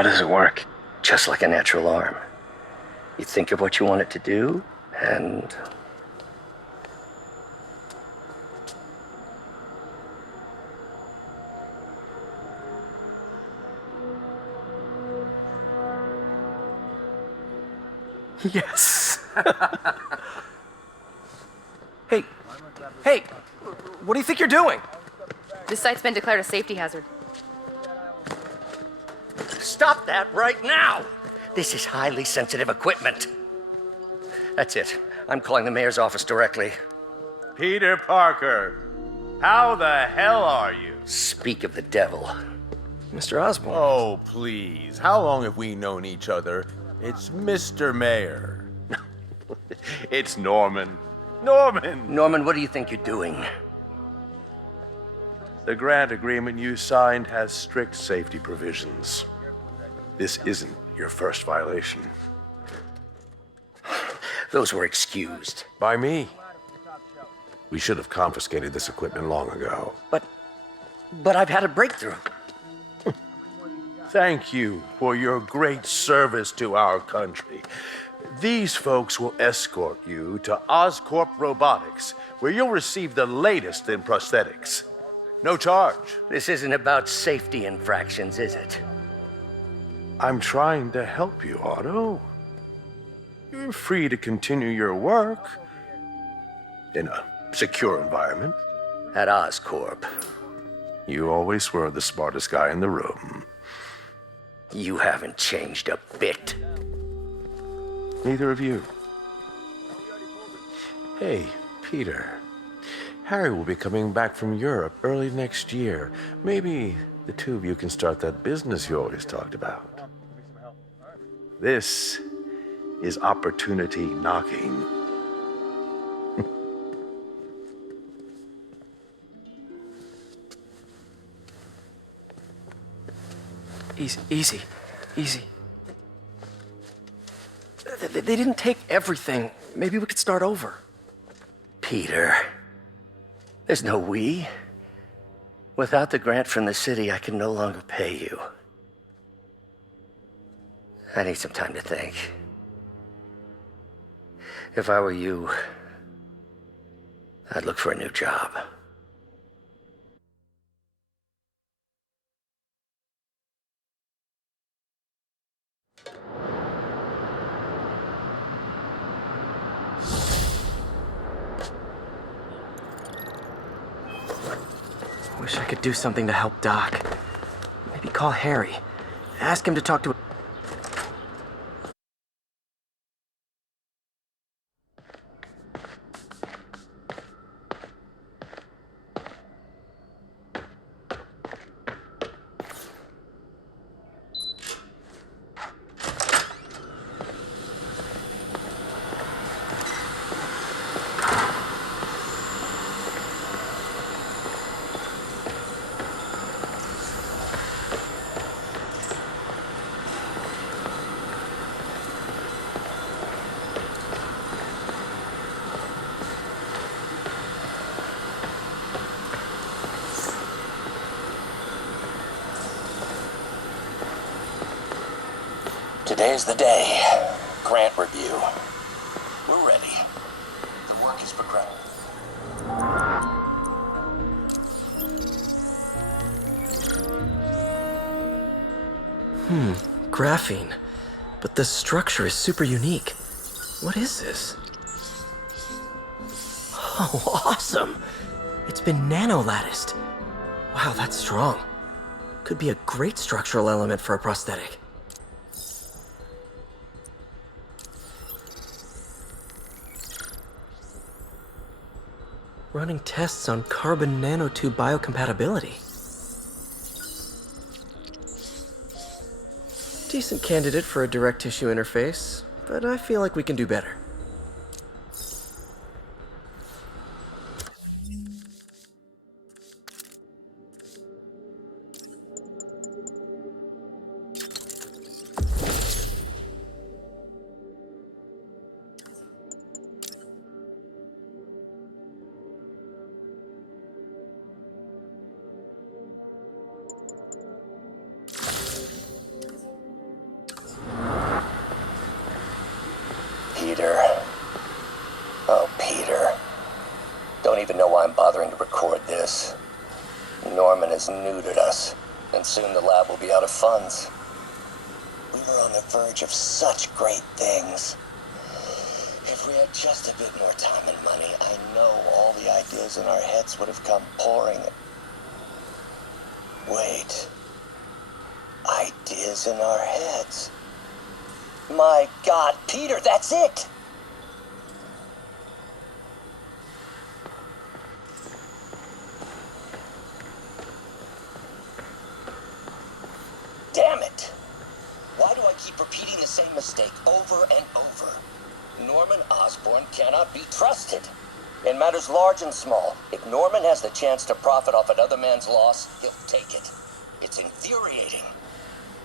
How does it work? Just like a natural arm. You think of what you want it to do, and... Yes! Hey, what do you think you're doing? This site's been declared a safety hazard. Stop that right now! This is highly sensitive equipment. That's it. I'm calling the mayor's office directly. Peter Parker, how the hell are you? Speak of the devil. Mr. Osborn. Oh, please. How long have we known each other? It's Mr. Mayor. It's Norman. Norman, what do you think you're doing? The grant agreement you signed has strict safety provisions. This isn't your first violation. Those were excused. By me. We should have confiscated this equipment long ago. But I've had a breakthrough. Thank you for your great service to our country. These folks will escort you to Oscorp Robotics, where you'll receive the latest in prosthetics. No charge. This isn't about safety infractions, is it? I'm trying to help you, Otto. You're free to continue your work in a secure environment. At Oscorp. You always were the smartest guy in the room. You haven't changed a bit. Neither of you. Hey, Peter. Harry will be coming back from Europe early next year. Maybe the two of you can start that business you always talked about. This is opportunity knocking. Easy. They didn't take everything. Maybe we could start over. Peter, there's no we. Without the grant from the city, I can no longer pay you. I need some time to think. If I were you, I'd look for a new job. Wish I could do something to help Doc. Maybe call Harry. Ask him to talk to... Today's the day. Grant review. We're ready. The work is progressing. Graphene. But the structure is super unique. What is this? Oh, awesome! It's been nano-latticed. Wow, that's strong. Could be a great structural element for a prosthetic. Running tests on carbon nanotube biocompatibility. Decent candidate for a direct tissue interface, but I feel like we can do better. this. Norman has neutered us, and soon the lab will be out of funds. We were on the verge of such great things. If we had just a bit more time and money, I know all the ideas in our heads would have come pouring. Wait. Ideas in our heads. My God, Peter, that's it! Damn it! Why do I keep repeating the same mistake over and over? Norman Osborn cannot be trusted. In matters large and small, if Norman has the chance to profit off another man's loss, he'll take it. It's infuriating.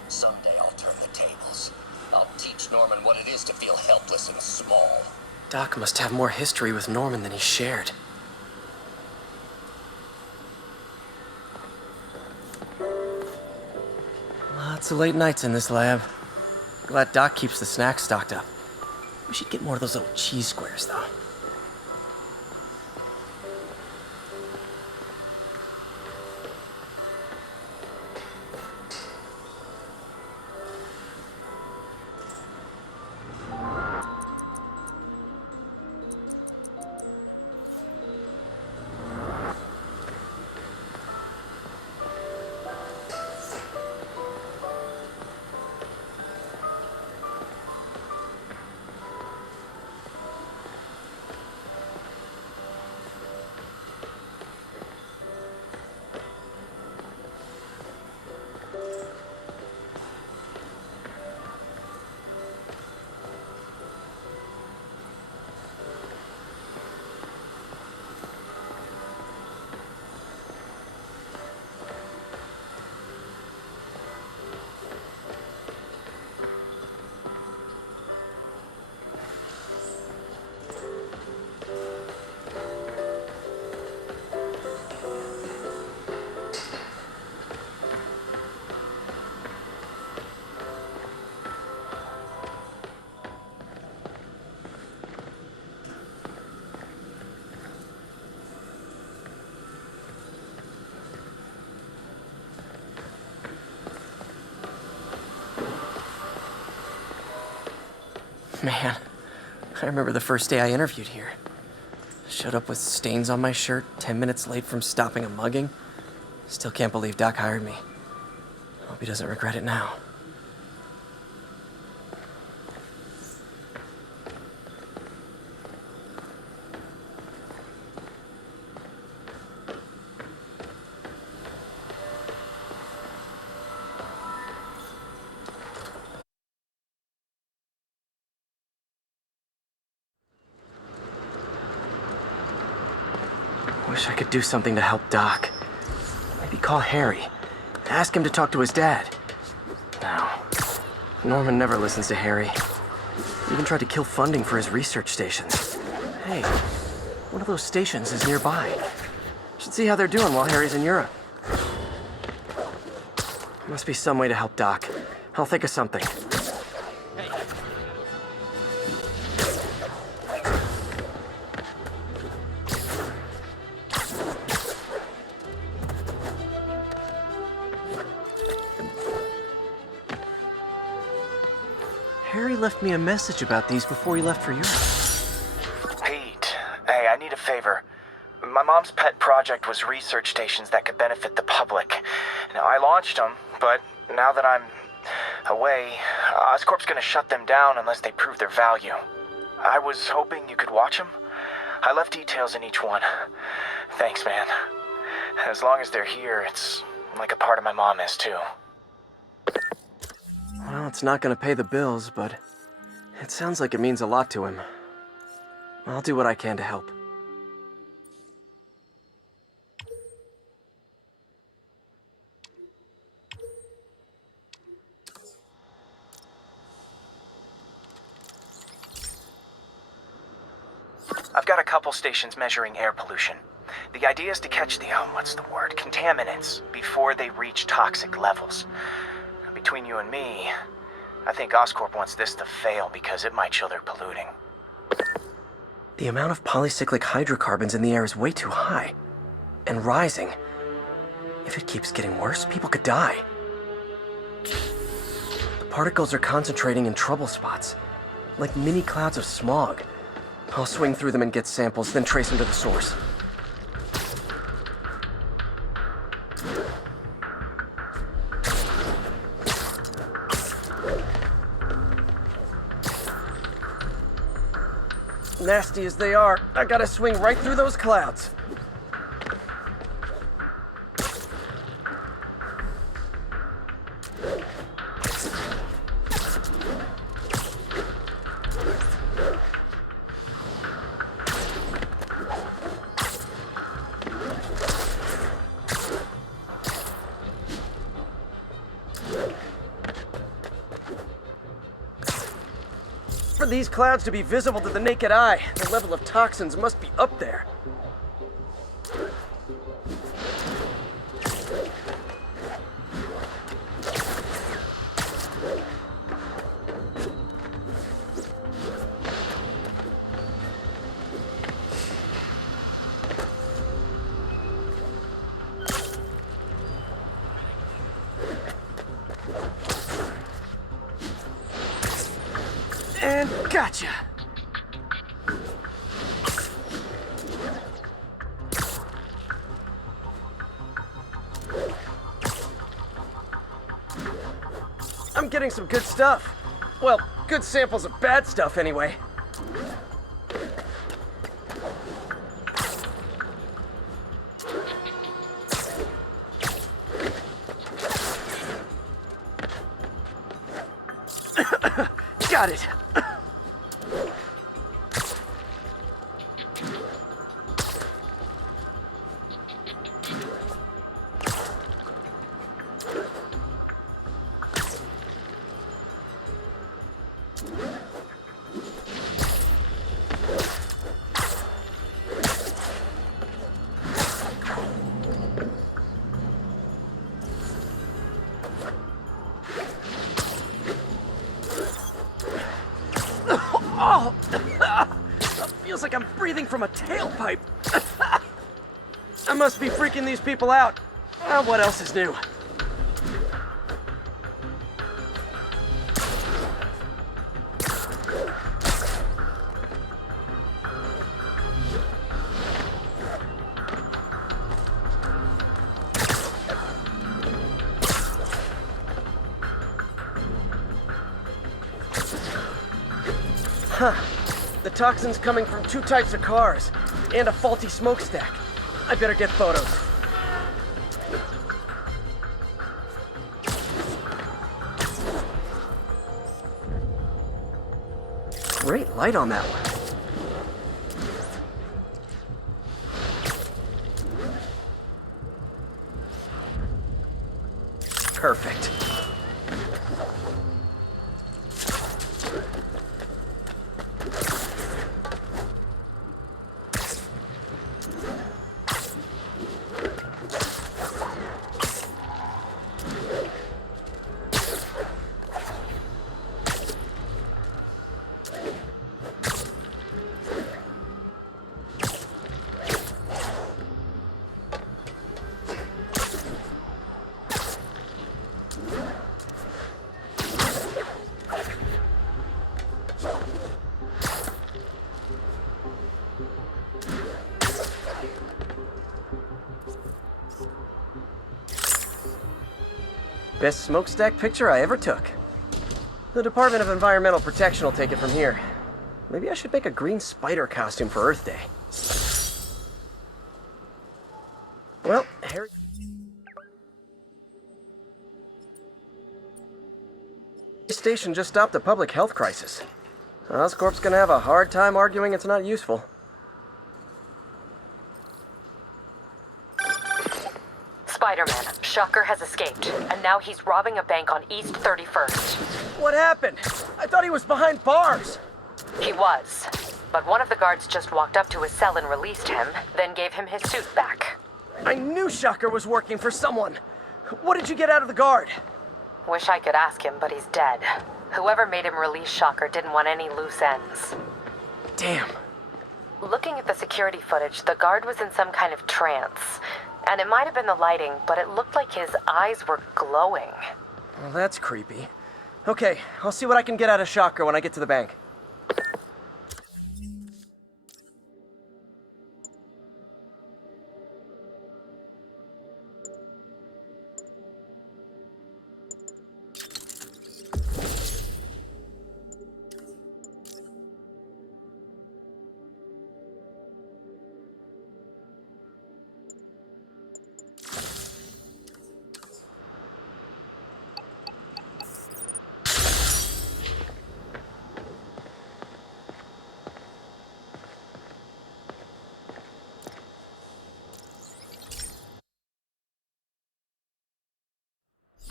Someday I'll turn the tables. I'll teach Norman what it is to feel helpless and small. Doc must have more history with Norman than he shared. Lots of late nights in this lab. Glad Doc keeps the snacks stocked up. We should get more of those little cheese squares, though. Man, I remember the first day I interviewed here. Showed up with stains on my shirt, 10 minutes late from stopping a mugging. Still can't believe Doc hired me. Hope he doesn't regret it now. Wish I could do something to help Doc. Maybe call Harry. Ask him to talk to his dad. No. Norman never listens to Harry. Even tried to kill funding for his research stations. Hey, one of those stations is nearby. Should see how they're doing while Harry's in Europe. Must be some way to help Doc. I'll think of something. Harry left me a message about these before he left for Europe. Pete, hey, I need a favor. My mom's pet project was research stations that could benefit the public. Now, I launched them, but now that I'm away, Oscorp's gonna shut them down unless they prove their value. I was hoping you could watch them. I left details in each one. Thanks, man. As long as they're here, it's like a part of my mom is, too. Well, it's not gonna pay the bills, but it sounds like it means a lot to him. I'll do what I can to help. I've got a couple stations measuring air pollution. The idea is to catch the, contaminants before they reach toxic levels. Between you and me, I think Oscorp wants this to fail because it might show they're polluting. The amount of polycyclic hydrocarbons in the air is way too high. and rising. If it keeps getting worse, people could die. The particles are concentrating in trouble spots, like mini clouds of smog. I'll swing through them and get samples, then trace them to the source. Nasty as they are, I gotta swing right through those clouds. For these clouds to be visible to the naked eye, the level of toxins must be up there. And gotcha! I'm getting some good stuff. Well, good samples of bad stuff anyway. Got it. Oh! Feels like I'm breathing from a tailpipe. I must be freaking these people out. What else is new? Huh. The toxin's coming from two types of cars, and a faulty smokestack. I better get photos. Great light on that one. Perfect. Best smokestack picture I ever took. The Department of Environmental Protection will take it from here. Maybe I should make a green spider costume for Earth Day. Well, Harry... The station just stopped a public health crisis. Oscorp's gonna have a hard time arguing it's not useful. Spider-Man, Shocker has escaped, and now he's robbing a bank on East 31st. What happened? I thought he was behind bars. He was, but one of the guards just walked up to his cell and released him, then gave him his suit back. I knew Shocker was working for someone. What did you get out of the guard? Wish I could ask him, but he's dead. Whoever made him release Shocker didn't want any loose ends. Damn. Looking at the security footage, the guard was in some kind of trance. And it might have been the lighting, but it looked like his eyes were glowing. Well, that's creepy. Okay, I'll see what I can get out of Shocker when I get to the bank.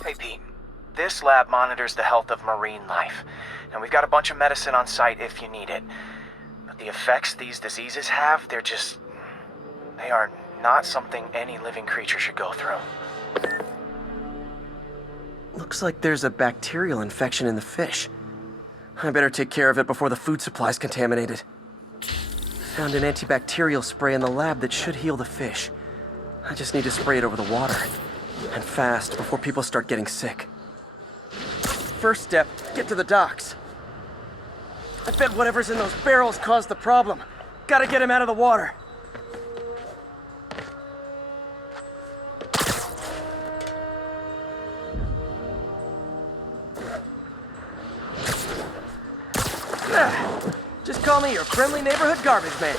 Hey Pete, this lab monitors the health of marine life, and we've got a bunch of medicine on site if you need it. But the effects these diseases have, they are not something any living creature should go through. Looks like there's a bacterial infection in the fish. I better take care of it before the food supply's contaminated. Found an antibacterial spray in the lab that should heal the fish. I just need to spray it over the water. And fast, before people start getting sick. First step, get to the docks. I bet whatever's in those barrels caused the problem. Gotta get him out of the water. Just call me your friendly neighborhood garbage man.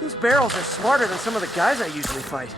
These barrels are smarter than some of the guys I usually fight.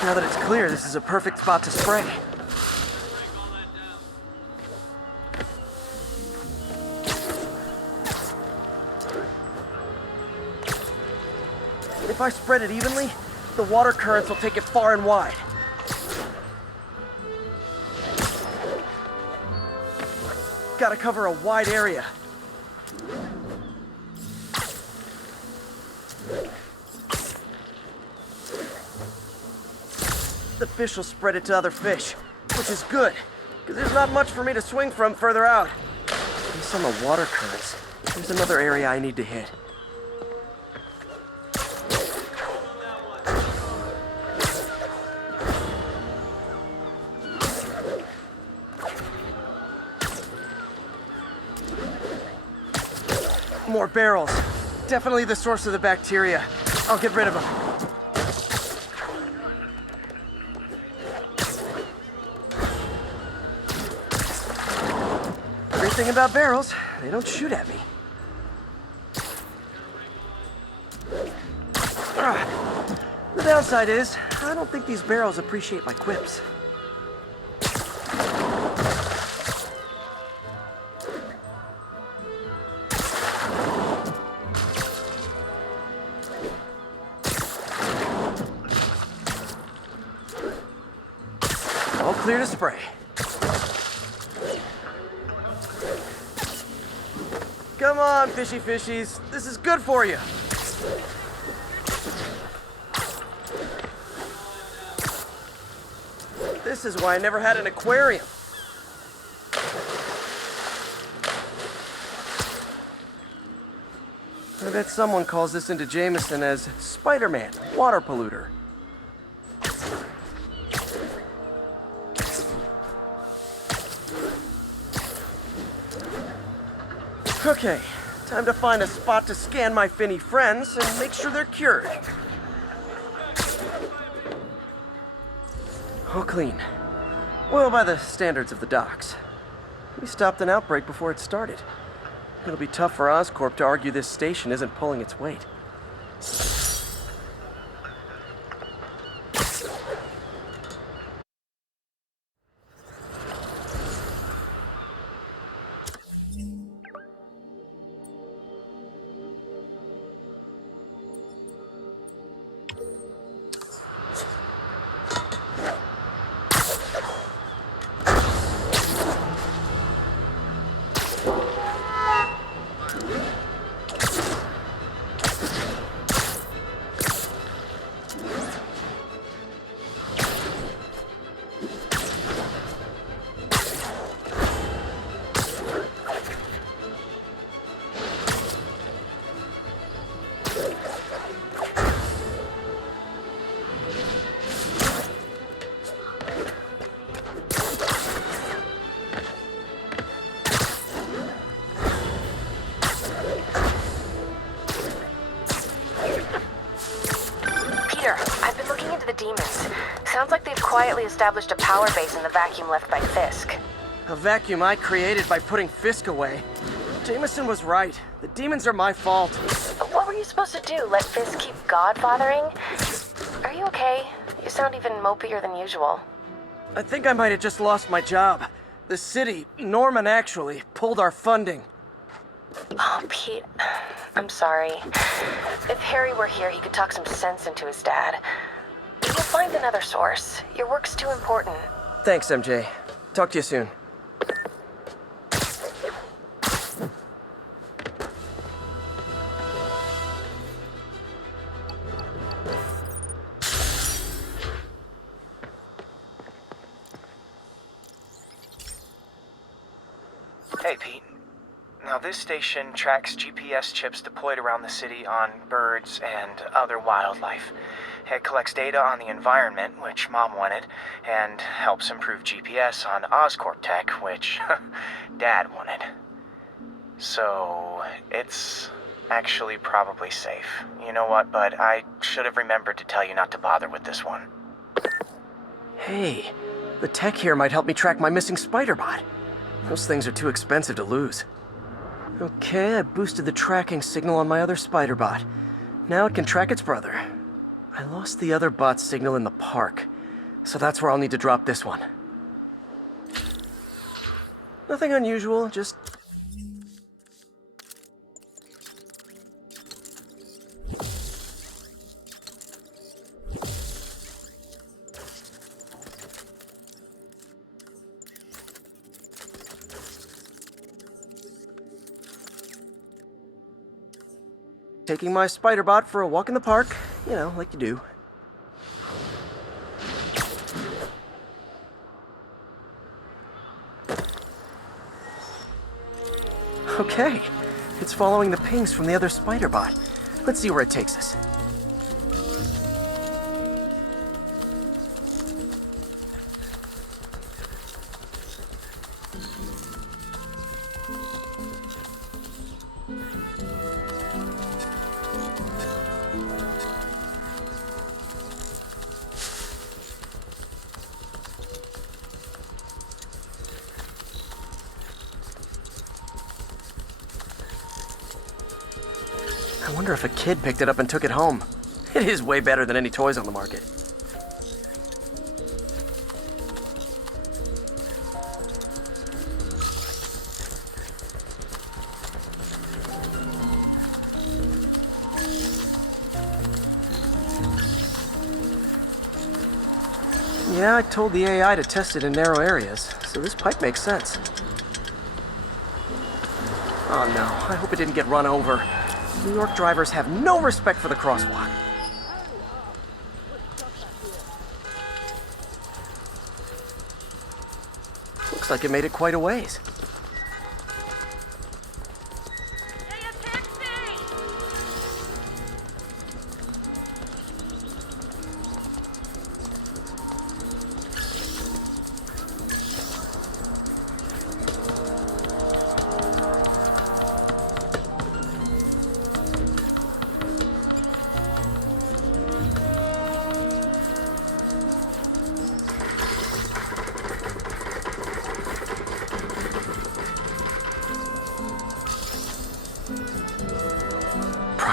Now that it's clear, this is a perfect spot to spray. If I spread it evenly, the water currents will take it far and wide. Gotta cover a wide area. The fish will spread it to other fish, which is good, because there's not much for me to swing from further out. Based on the water currents, there's another area I need to hit. More barrels. Definitely the source of the bacteria. I'll get rid of them. Great thing about barrels, they don't shoot at me. The downside is, I don't think these barrels appreciate my quips. All clear to spray. Come on, fishy fishies. This is good for you. This is why I never had an aquarium. I bet someone calls this into Jameson as Spider-Man, water polluter. Okay, time to find a spot to scan my finny friends and make sure they're cured. All clean. Well, by the standards of the docks. We stopped an outbreak before it started. It'll be tough for Oscorp to argue this station isn't pulling its weight. Sounds like they've quietly established a power base in the vacuum left by Fisk. A vacuum I created by putting Fisk away. Jameson was right. The demons are my fault. What were you supposed to do? Let Fisk keep godfathering? Are you okay? You sound even mopier than usual. I think I might have just lost my job. The city, Norman actually, pulled our funding. Oh, Pete. I'm sorry. If Harry were here, he could talk some sense into his dad. You'll find another source. Your work's too important. Thanks, MJ. Talk to you soon. Hey, Pete. Now, this station tracks GPS chips deployed around the city on birds and other wildlife. It collects data on the environment, which Mom wanted, and helps improve GPS on Oscorp tech, which Dad wanted. So, it's actually probably safe. You know what, bud? I should have remembered to tell you not to bother with this one. Hey, the tech here might help me track my missing Spider-Bot. Those things are too expensive to lose. Okay, I boosted the tracking signal on my other Spider-Bot. Now it can track its brother. I lost the other bot's signal in the park, so that's where I'll need to drop this one. Nothing unusual, just... taking my Spider-Bot for a walk in the park, you know, like you do. Okay, it's following the pings from the other Spider-Bot. Let's see where it takes us. I wonder if a kid picked it up and took it home. It is way better than any toys on the market. Yeah, I told the AI to test it in narrow areas, so this pipe makes sense. Oh no, I hope it didn't get run over. New York drivers have no respect for the crosswalk. Looks like it made it quite a ways.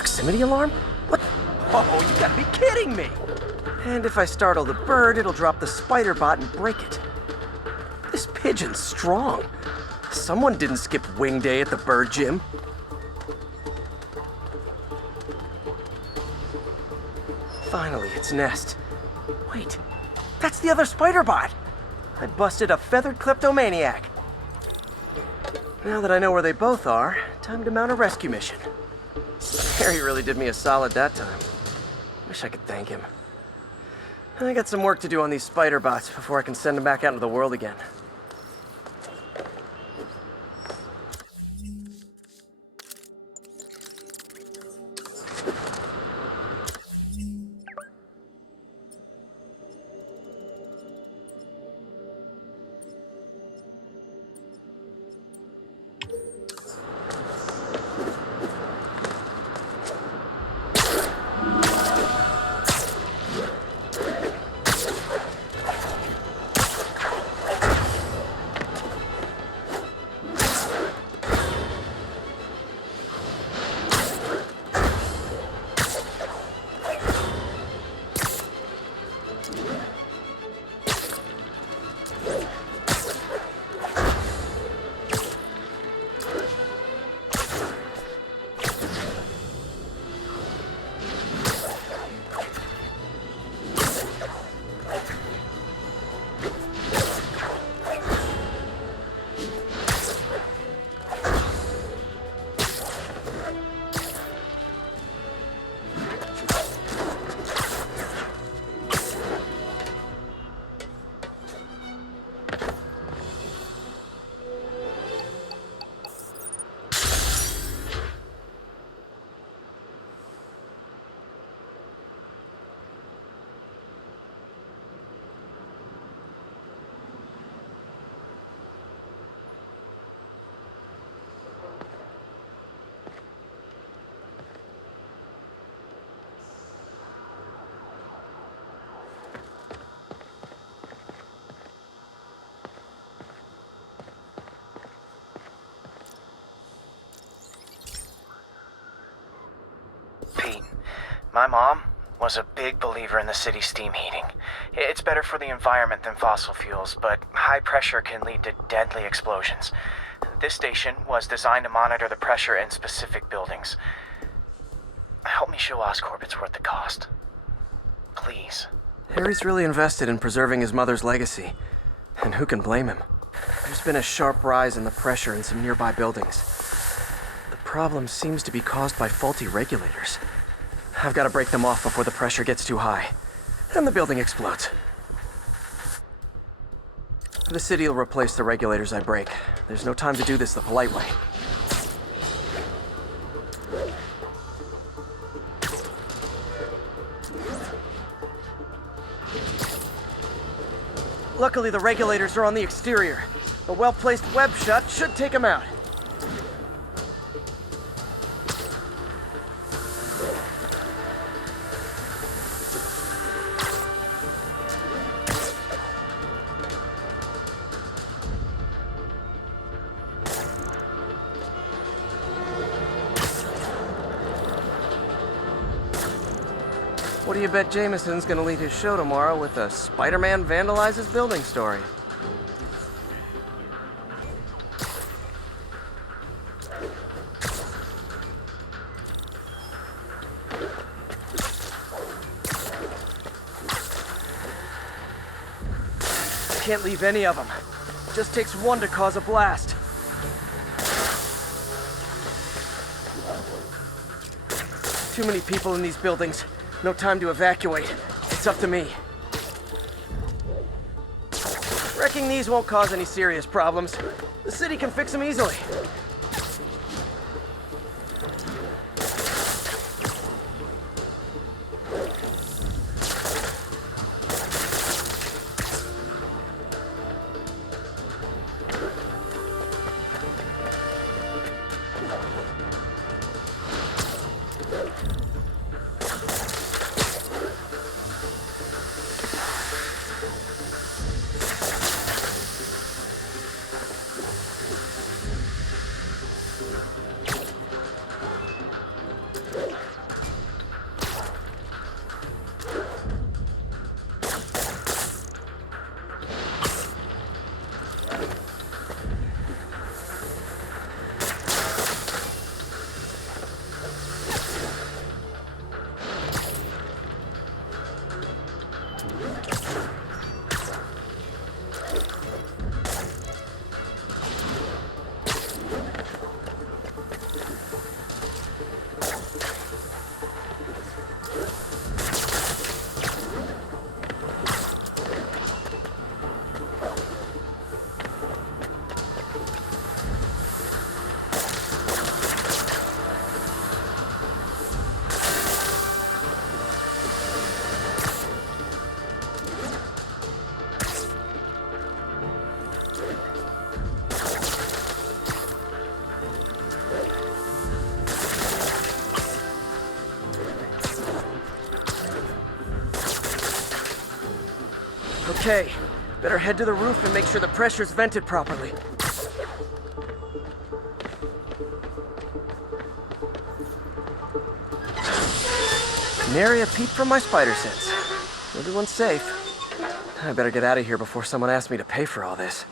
proximity alarm? What? Oh, you gotta be kidding me! And if I startle the bird, it'll drop the spider bot and break it. This pigeon's strong. Someone didn't skip wing day at the bird gym. Finally, its nest. Wait, that's the other spider bot! I busted a feathered kleptomaniac. Now that I know where they both are, time to mount a rescue mission. Harry really did me a solid that time. Wish I could thank him. I got some work to do on these spider bots before I can send them back out into the world again. Pete, my mom was a big believer in the city's steam heating. It's better for the environment than fossil fuels, but high pressure can lead to deadly explosions. This station was designed to monitor the pressure in specific buildings. Help me show Oscorp it's worth the cost. Please. Harry's really invested in preserving his mother's legacy. And who can blame him? There's been a sharp rise in the pressure in some nearby buildings. The problem seems to be caused by faulty regulators. I've got to break them off before the pressure gets too high. And the building explodes. The city will replace the regulators I break. There's no time to do this the polite way. Luckily, the regulators are on the exterior. A well-placed web shut should take them out. What do you bet Jameson's gonna lead his show tomorrow with a Spider-Man vandalizes building story? Can't leave any of them. Just takes one to cause a blast. Too many people in these buildings. No time to evacuate. It's up to me. Wrecking these won't cause any serious problems. The city can fix them easily. Okay, better head to the roof and make sure the pressure's vented properly. Nary a peep from my spider sense. Everyone's safe. I better get out of here before someone asks me to pay for all this.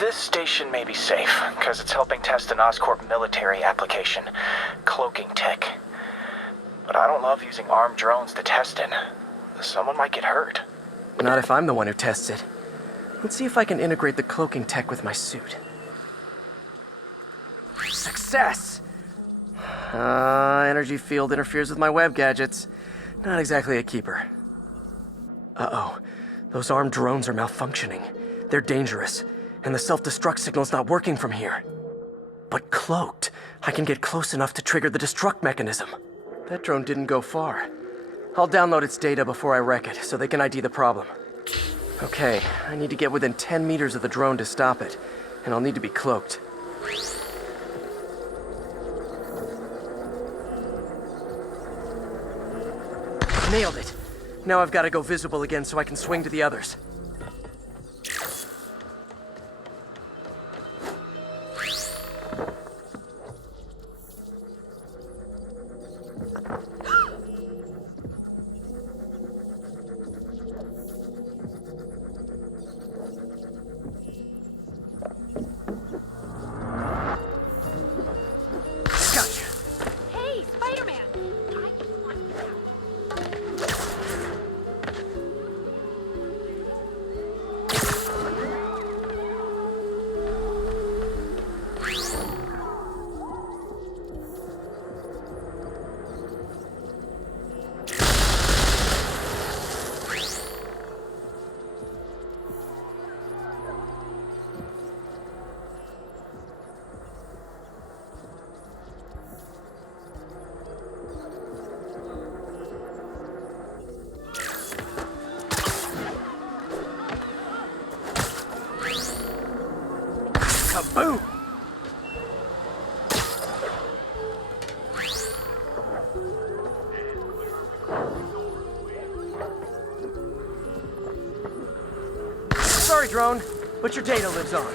This station may be safe, because it's helping test an Oscorp military application, cloaking tech. But I don't love using armed drones to test it. Someone might get hurt. Not if I'm the one who tests it. Let's see if I can integrate the cloaking tech with my suit. Success! Energy field interferes with my web gadgets. Not exactly a keeper. Uh-oh. Those armed drones are malfunctioning. They're dangerous, and the self-destruct signal's not working from here. But cloaked, I can get close enough to trigger the destruct mechanism. That drone didn't go far. I'll download its data before I wreck it, so they can ID the problem. Okay, I need to get within 10 meters of the drone to stop it, and I'll need to be cloaked. Nailed it! Now I've got to go visible again so I can swing to the others. Gotcha! Hey, Spider-Man! Kaboom! Sorry, drone, but your data lives on.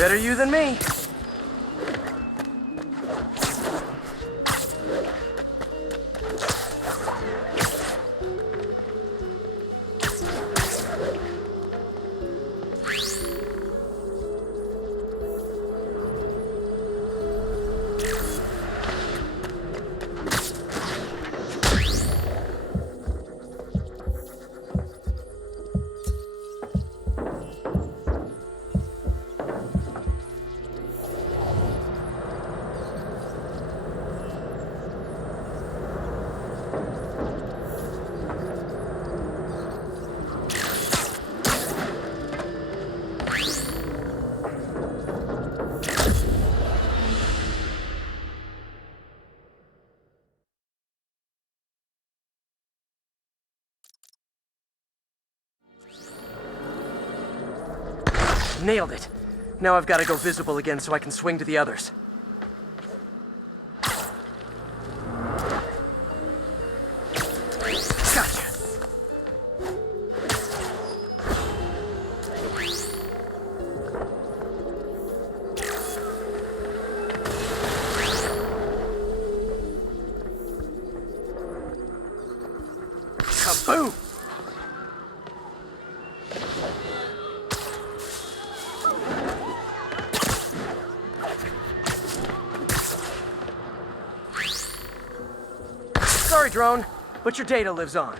Better you than me. Nailed it. Now I've got to go visible again so I can swing to the others. Gotcha. Kaboom! Sorry, drone, but your data lives on.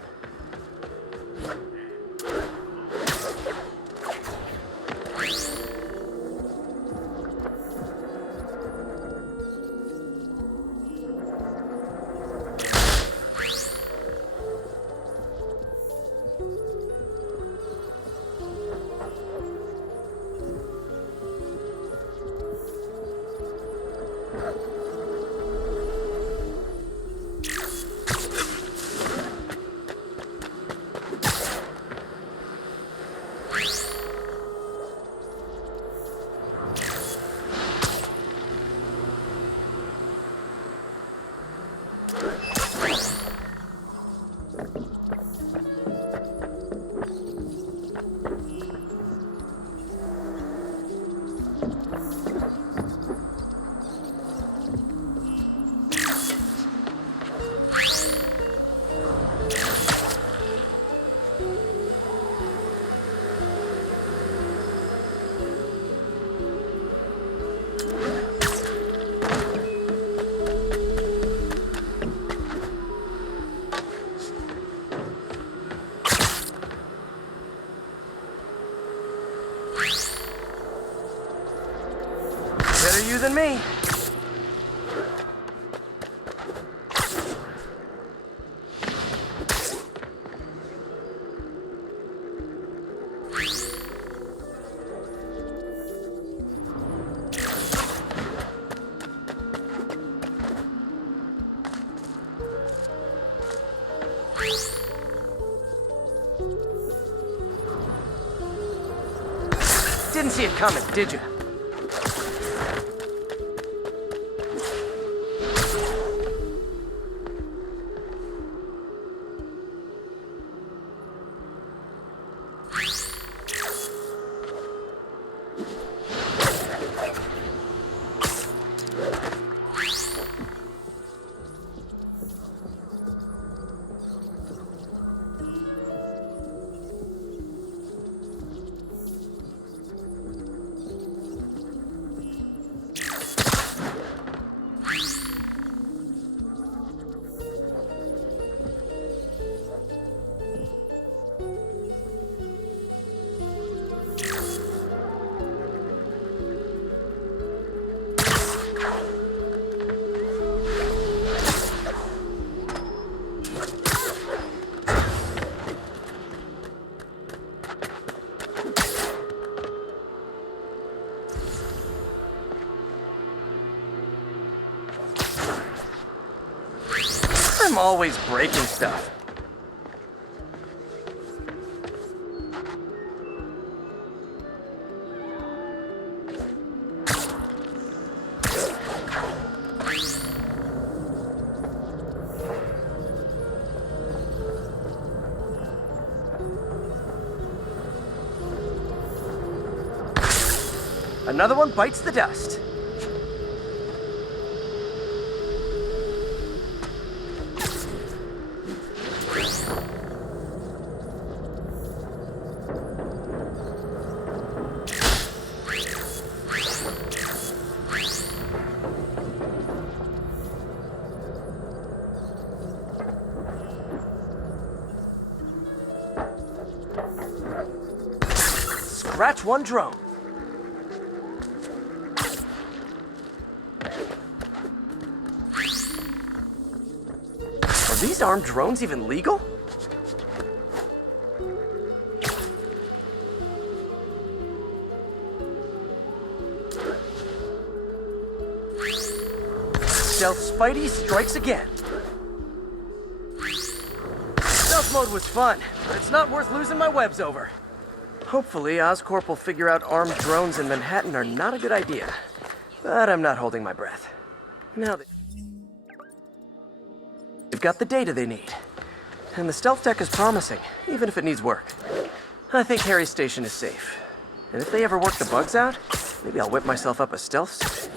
Better you than me. Didn't see it coming, did you? I'm always breaking stuff. Another one bites the dust. Scratch one drone. Are these armed drones even legal? Stealth Spidey strikes again. Stealth mode was fun, but it's not worth losing my webs over. Hopefully, Oscorp will figure out armed drones in Manhattan are not a good idea. But I'm not holding my breath. Now they've got the data they need. And the stealth tech is promising, even if it needs work. I think Harry's station is safe. And if they ever work the bugs out, maybe I'll whip myself up a stealth suit.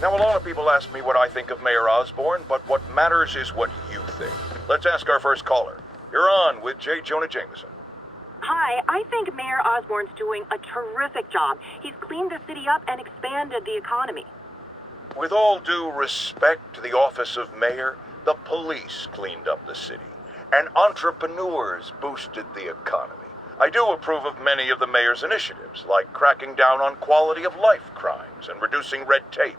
Now, a lot of people ask me what I think of Mayor Osborn, but what matters is what you think. Let's ask our first caller. You're on with J. Jonah Jameson. Hi, I think Mayor Osborn's doing a terrific job. He's cleaned the city up and expanded the economy. With all due respect to the office of mayor, the police cleaned up the city, and entrepreneurs boosted the economy. I do approve of many of the mayor's initiatives, like cracking down on quality of life crimes and reducing red tape.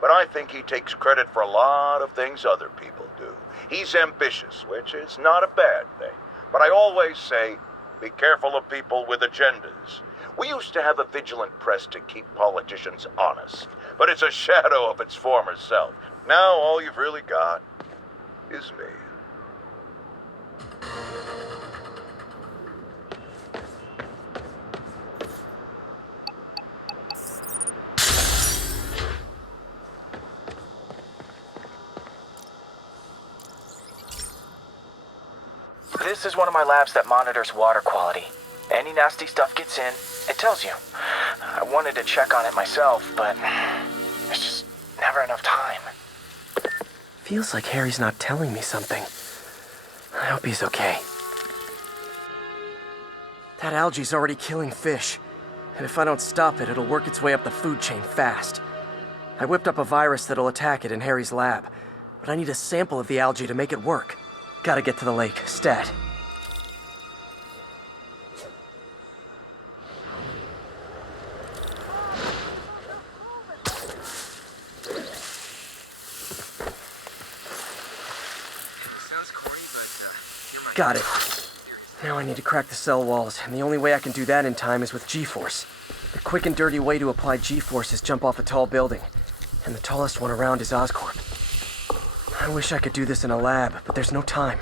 But I think he takes credit for a lot of things other people do. He's ambitious, which is not a bad thing. But I always say, be careful of people with agendas. We used to have a vigilant press to keep politicians honest, but it's a shadow of its former self. Now all you've really got is me. This is one of my labs that monitors water quality. Any nasty stuff gets in, it tells you. I wanted to check on it myself, but there's just never enough time. Feels like Harry's not telling me something. I hope he's okay. That algae's already killing fish. And if I don't stop it, it'll work its way up the food chain fast. I whipped up a virus that'll attack it in Harry's lab. But I need a sample of the algae to make it work. Gotta get to the lake, stat. Got it. Now I need to crack the cell walls, and the only way I can do that in time is with G-Force. The quick and dirty way to apply G-Force is jump off a tall building, and the tallest one around is Oscorp. I wish I could do this in a lab, but there's no time.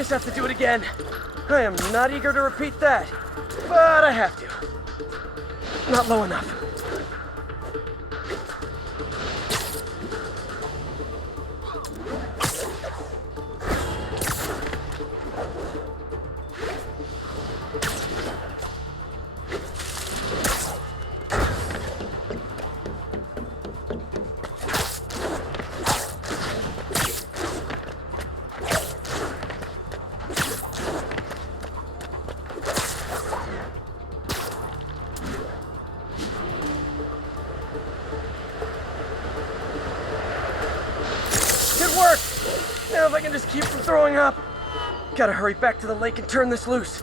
just have to do it again. I am not eager to repeat that, but I have to. Not low enough. Good work! Now if I can just keep from throwing up. Gotta hurry back to the lake and turn this loose.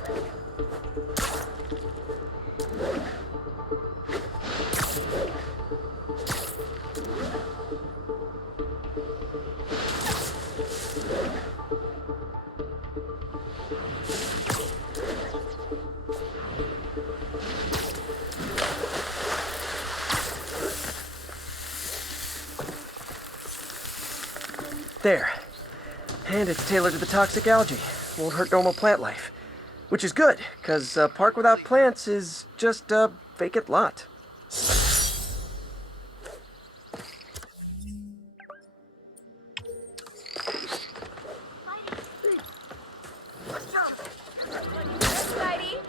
There. And it's tailored to the toxic algae. Won't hurt normal plant life. Which is good, because a park without plants is just a vacant lot. Spidey?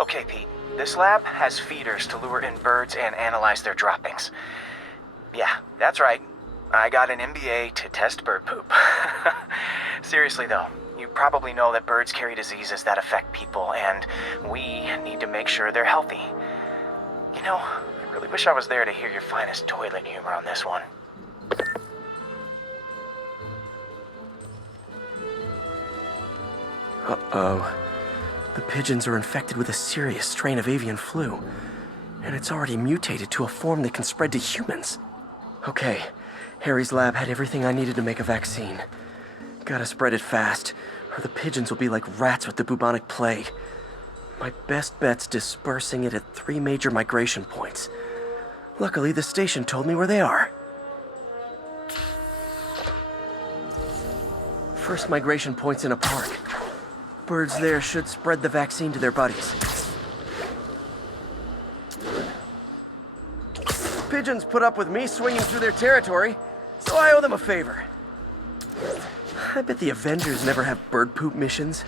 Okay, Pete. This lab has feeders to lure in birds and analyze their droppings. Yeah, that's right. I got an MBA to test bird poop. Seriously though, you probably know that birds carry diseases that affect people, and we need to make sure they're healthy. You know, I really wish I was there to hear your finest toilet humor on this one. Uh-oh. The pigeons are infected with a serious strain of avian flu, and it's already mutated to a form that can spread to humans. Okay, Harry's lab had everything I needed to make a vaccine. Gotta spread it fast, or the pigeons will be like rats with the bubonic plague. My best bet's dispersing it at 3 major migration points. Luckily, the station told me where they are. First migration point's in a park. Birds there should spread the vaccine to their buddies. Pigeons put up with me swinging through their territory, so I owe them a favor. I bet the Avengers never have bird poop missions.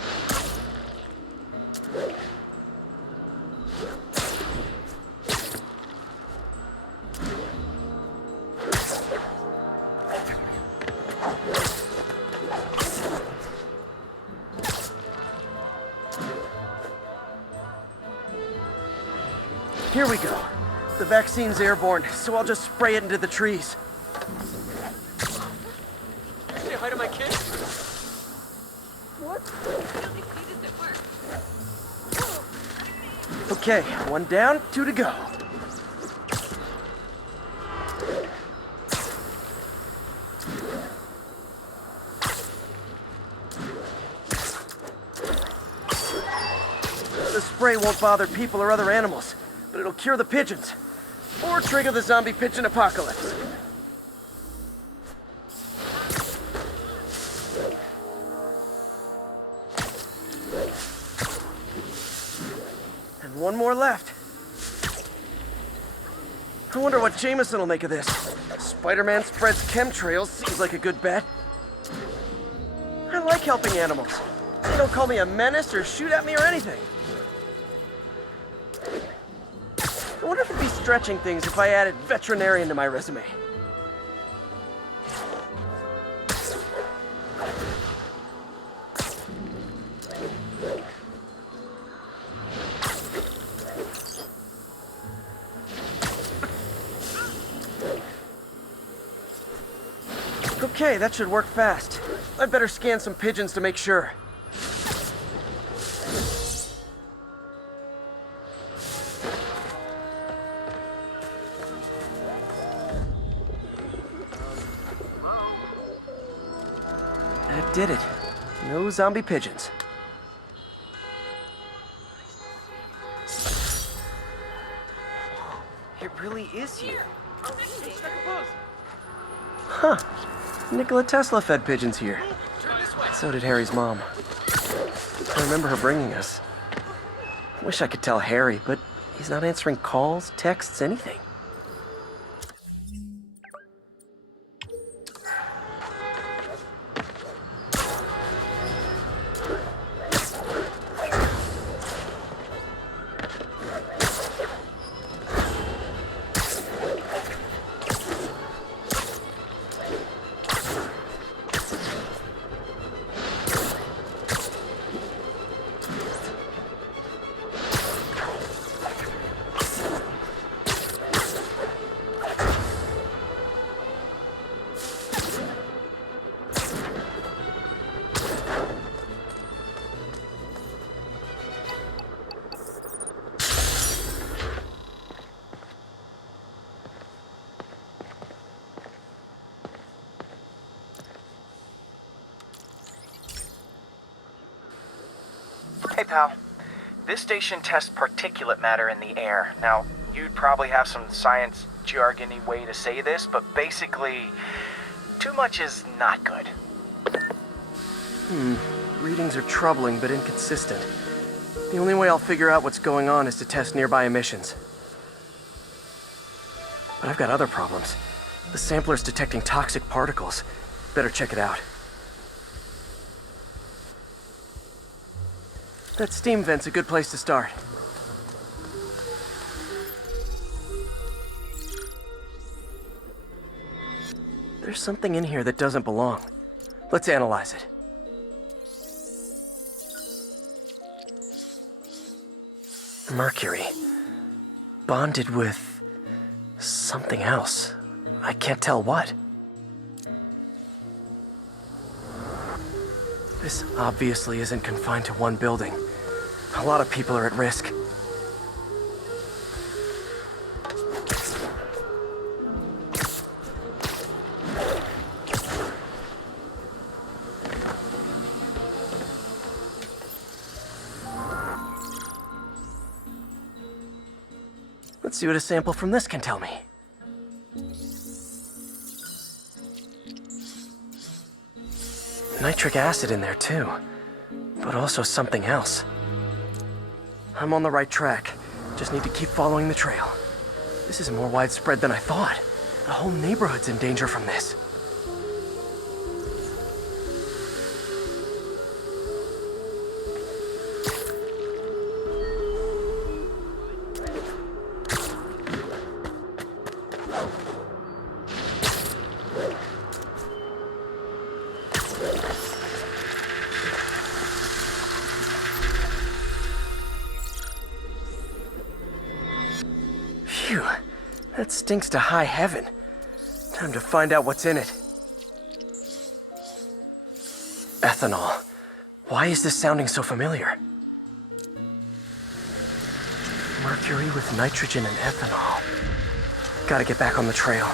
Here we go. The vaccine's airborne, so I'll just spray it into the trees. Say hi to my kid. What? Okay, 1 down, 2 to go. The spray won't bother people or other animals, but it'll cure the pigeons. or trigger the zombie pigeon apocalypse. And one more left. I wonder what Jameson will make of this. Spider-Man spreads chemtrails seems like a good bet. I like helping animals. They don't call me a menace or shoot at me or anything. I wonder if it'd be stretching things if I added veterinarian to my resume. Okay, that should work fast. I'd better scan some pigeons to make sure. That did it. No zombie pigeons. It really is here. Huh. Nikola Tesla fed pigeons here. So did Harry's mom. I remember her bringing us. Wish I could tell Harry, but he's not answering calls, texts, anything. Hey, pal. This station tests particulate matter in the air. Now, you'd probably have some science jargony way to say this, but basically, too much is not good. Readings are troubling but inconsistent. The only way I'll figure out what's going on is to test nearby emissions. But I've got other problems. The sampler's detecting toxic particles. Better check it out. That steam vent's a good place to start. There's something in here that doesn't belong. Let's analyze it. Mercury. Bonded with something else. I can't tell what. This obviously isn't confined to one building. A lot of people are at risk. Let's see what a sample from this can tell me. Nitric acid in there too, but also something else. I'm on the right track. Just need to keep following the trail. This is more widespread than I thought. The whole neighborhood's in danger from this. Phew, that stinks to high heaven. Time to find out what's in it. Ethanol. Why is this sounding so familiar? Mercury with nitrogen and ethanol. Gotta get back on the trail.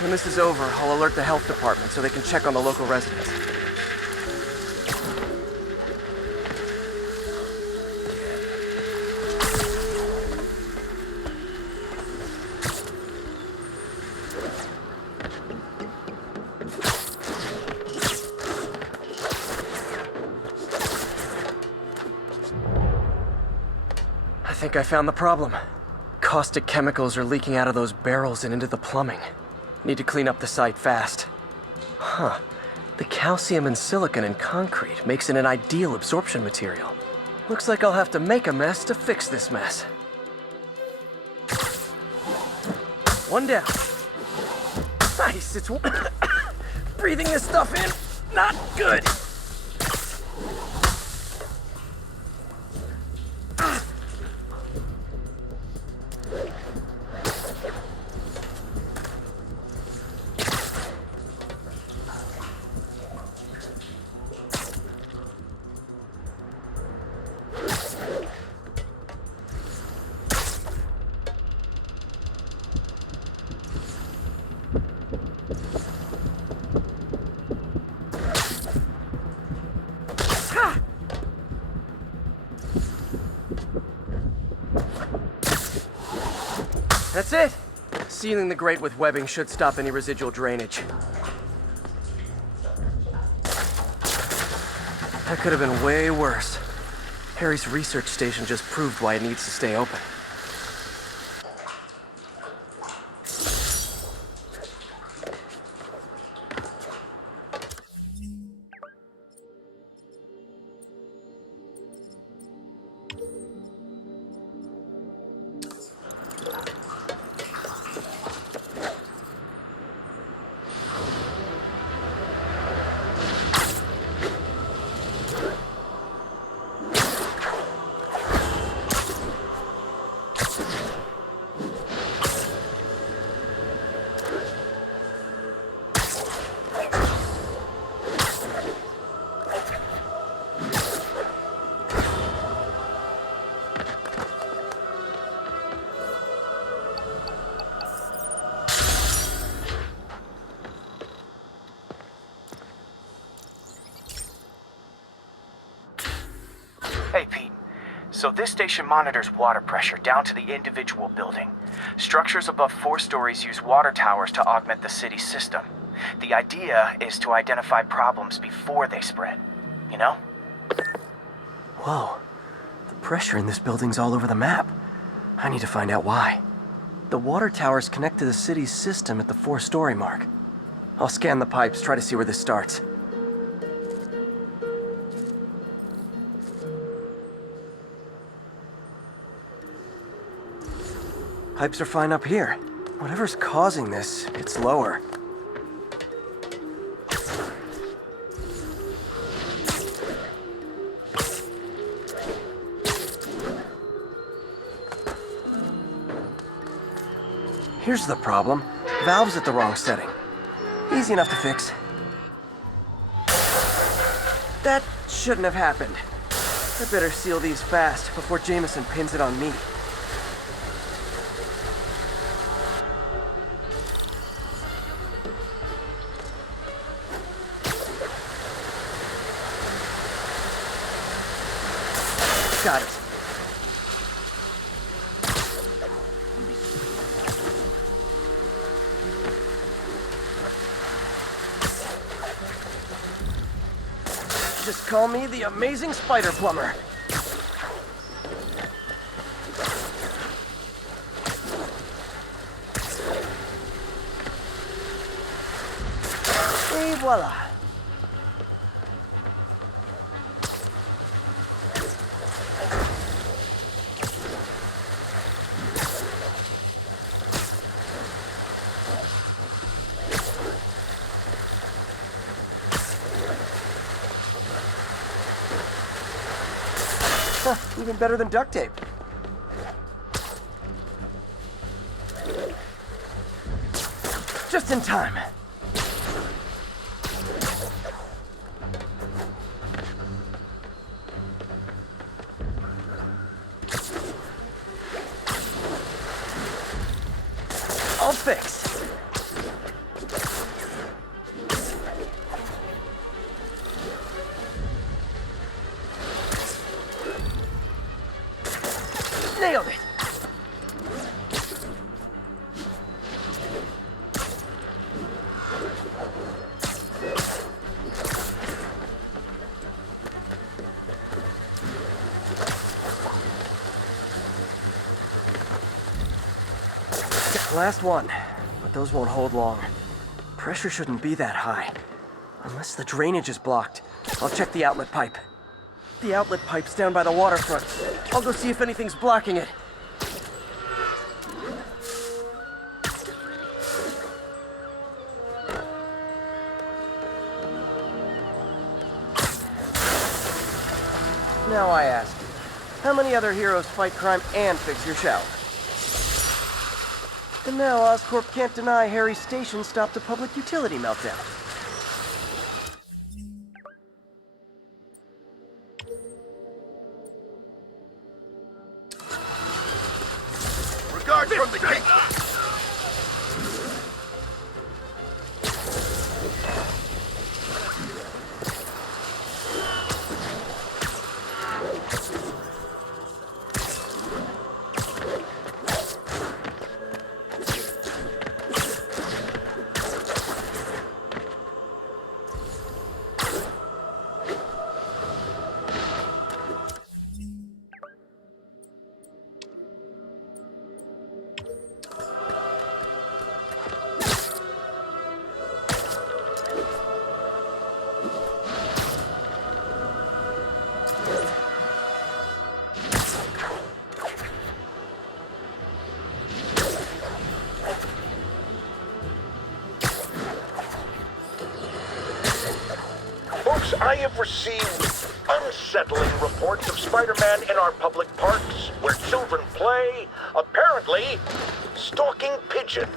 When this is over, I'll alert the health department so they can check on the local residents. think I found the problem. Caustic chemicals are leaking out of those barrels and into the plumbing. Need to clean up the site fast. Huh. The calcium and silicon in concrete makes it an ideal absorption material. Looks like I'll have to make a mess to fix this mess. One down. Nice, it's... breathing this stuff in, not good. That's it! Sealing the grate with webbing should stop any residual drainage. That could have been way worse. Harry's research station just proved why it needs to stay open. Hey, Pete. So this station monitors water pressure down to the individual building. Structures above 4 stories use water towers to augment the city's system. The idea is to identify problems before they spread, you know? Whoa. The pressure in this building's all over the map. I need to find out why. The water towers connect to the city's system at the 4-story mark. I'll scan the pipes, try to see where this starts. Pipes are fine up here. Whatever's causing this, it's lower. Here's the problem. Valve's at the wrong setting. Easy enough to fix. That shouldn't have happened. I better seal these fast before Jameson pins it on me. Got it. Just call me the amazing spider plumber. Et voila. Even better than duct tape. Just in time. All fixed. Nailed it! Last one, but those won't hold long. Pressure shouldn't be that high. Unless the drainage is blocked. I'll check the outlet pipe. The outlet pipe's down by the waterfront. I'll go see if anything's blocking it. Now I ask, how many other heroes fight crime and fix your shower? And now Oscorp can't deny Harry's station stopped a public utility meltdown. Regards from the king. Folks, I have received unsettling reports of Spider-Man in our public parks, where children play, apparently stalking pigeons.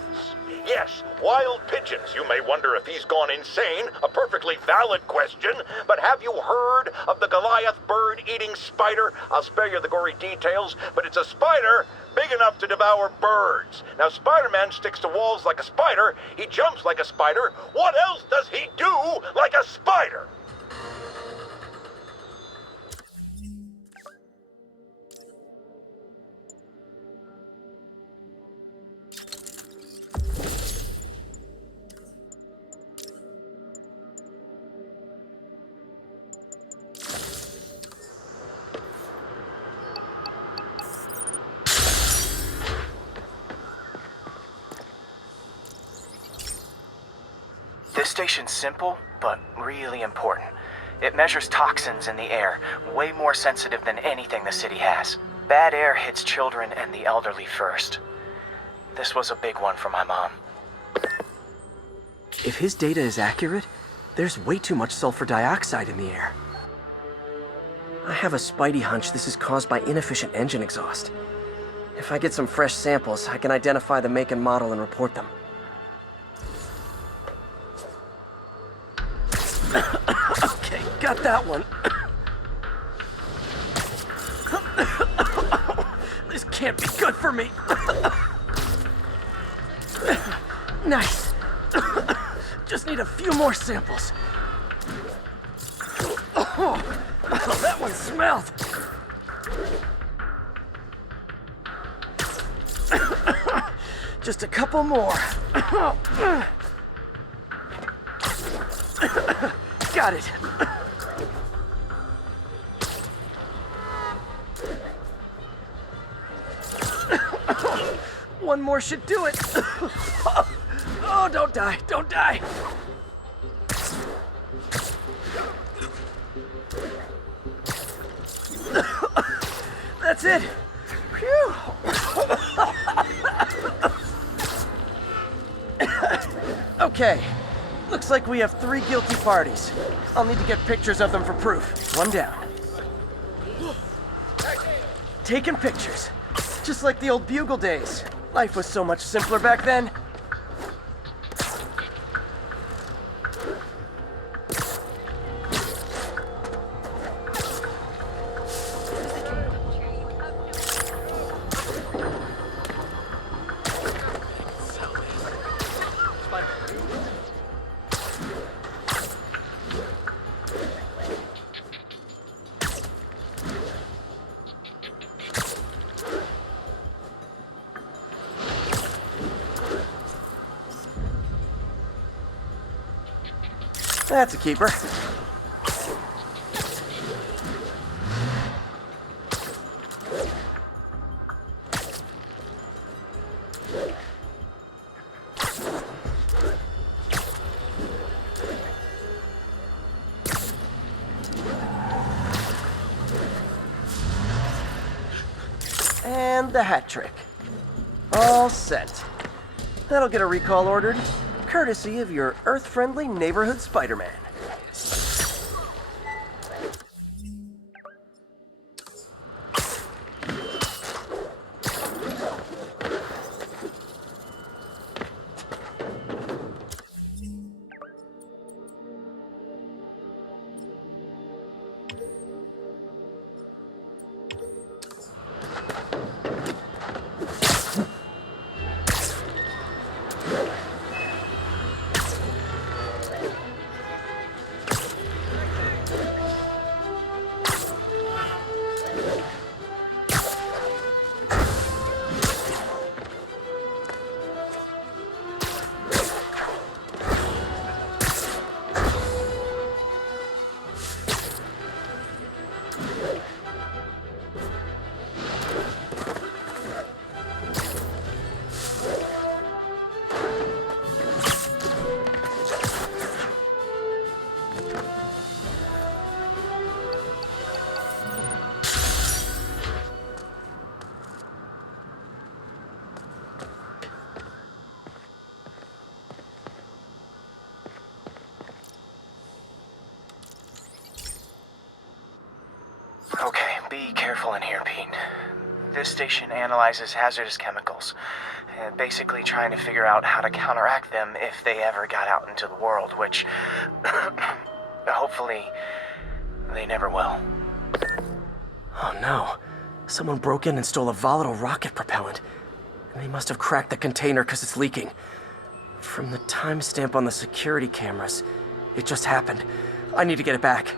Yes, wild pigeons. You may wonder if he's gone insane, a perfectly valid question, but have you heard of the Goliath bird-eating spider? I'll spare you the gory details, but it's a spider big enough to devour birds. Now, Spider-Man sticks to walls like a spider, he jumps like a spider. What else does he do like a spider? This station's simple, but really important. It measures toxins in the air, way more sensitive than anything the city has. Bad air hits children and the elderly first. This was a big one for my mom. If his data is accurate, there's way too much sulfur dioxide in the air. I have a spidey hunch this is caused by inefficient engine exhaust. If I get some fresh samples, I can identify the make and model and report them. Okay, got that one. This can't be good for me. Nice. Just need a few more samples. Oh, that one smelled. Just a couple more. Got it. One more should do it. Oh, don't die, don't die. That's it. Phew. Okay. Looks like we have 3 guilty parties. I'll need to get pictures of them for proof. One down. Taking pictures. Just like the old Bugle days. Life was so much simpler back then. That's a keeper. And the hat trick. All set. That'll get a recall ordered, courtesy of your Earth-friendly neighborhood Spider-Man. Okay, be careful in here, Pete. This station analyzes hazardous chemicals, basically trying to figure out how to counteract them if they ever got out into the world, which hopefully they never will. Oh no. Someone broke in and stole a volatile rocket propellant. And they must have cracked the container because it's leaking. From the timestamp on the security cameras, it just happened. I need to get it back.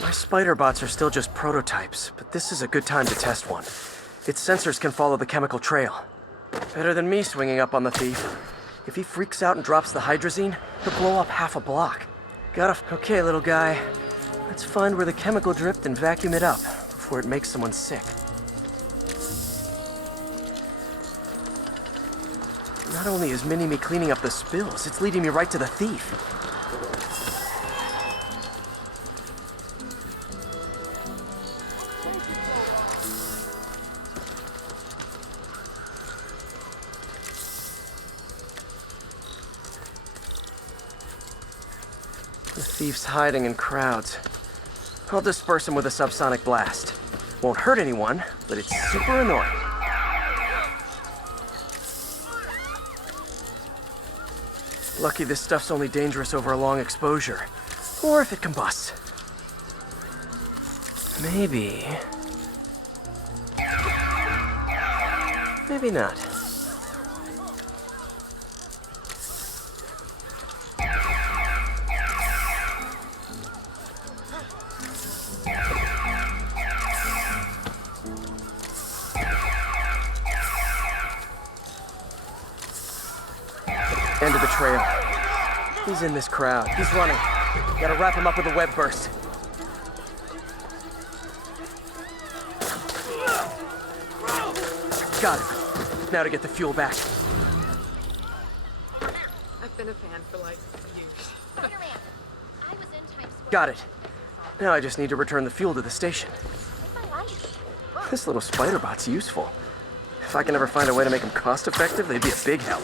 My spider bots are still just prototypes, but this is a good time to test one. Its sensors can follow the chemical trail. Better than me swinging up on the thief. If he freaks out and drops the hydrazine, he'll blow up half a block. Okay, little guy. Let's find where the chemical dripped and vacuum it up before it makes someone sick. Not only is Mini-Me cleaning up the spills, it's leading me right to the thief. The thief's hiding in crowds. I'll disperse him with a subsonic blast. Won't hurt anyone, but it's super annoying. Lucky this stuff's only dangerous over a long exposure. Or if it combusts. Maybe... maybe not. End of the trail. He's in this crowd. He's running. Gotta wrap him up with a web burst. Got him. Now to get the fuel back. I've been a fan for like years. Spider-Man, I was in Times Square. Got it. Now I just need to return the fuel to the station. With my life. This little spider bot's useful. If I can ever find a way to make them cost-effective, they'd be a big help.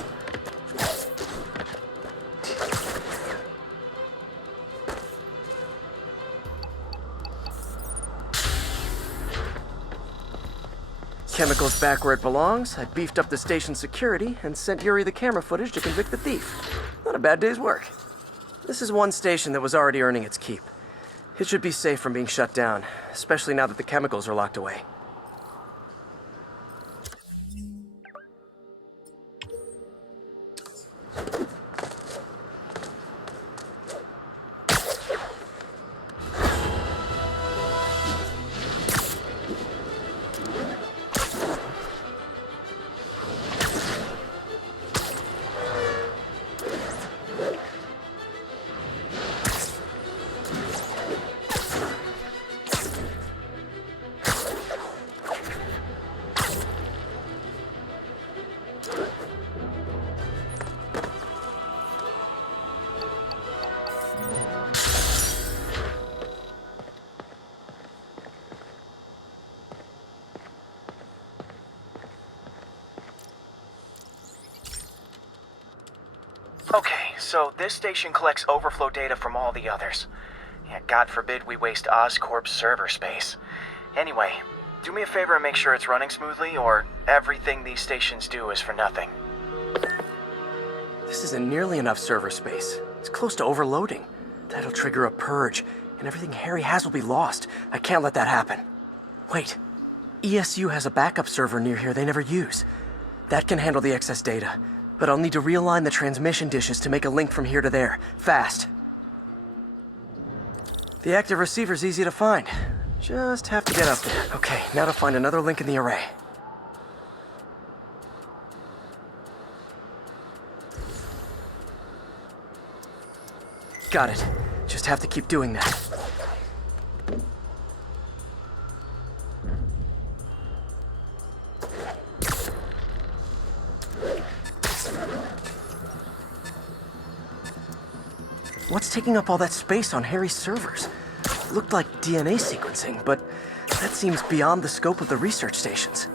Chemicals back where it belongs. I beefed up the station's security and sent Yuri the camera footage to convict the thief. Not a bad day's work. This is one station that was already earning its keep. It should be safe from being shut down, especially now that the chemicals are locked away. Okay, so this station collects overflow data from all the others. Yeah, God forbid we waste Oscorp's server space. Anyway, do me a favor and make sure it's running smoothly, or everything these stations do is for nothing. This isn't nearly enough server space. It's close to overloading. That'll trigger a purge, and everything Harry has will be lost. I can't let that happen. Wait. ESU has a backup server near here they never use. That can handle the excess data, but I'll need to realign the transmission dishes to make a link from here to there, fast. The active receiver's easy to find. Just have to get up there. Okay, now to find another link in the array. Got it. Just have to keep doing that. What's taking up all that space on Harry's servers? It looked like DNA sequencing, but that seems beyond the scope of the research stations.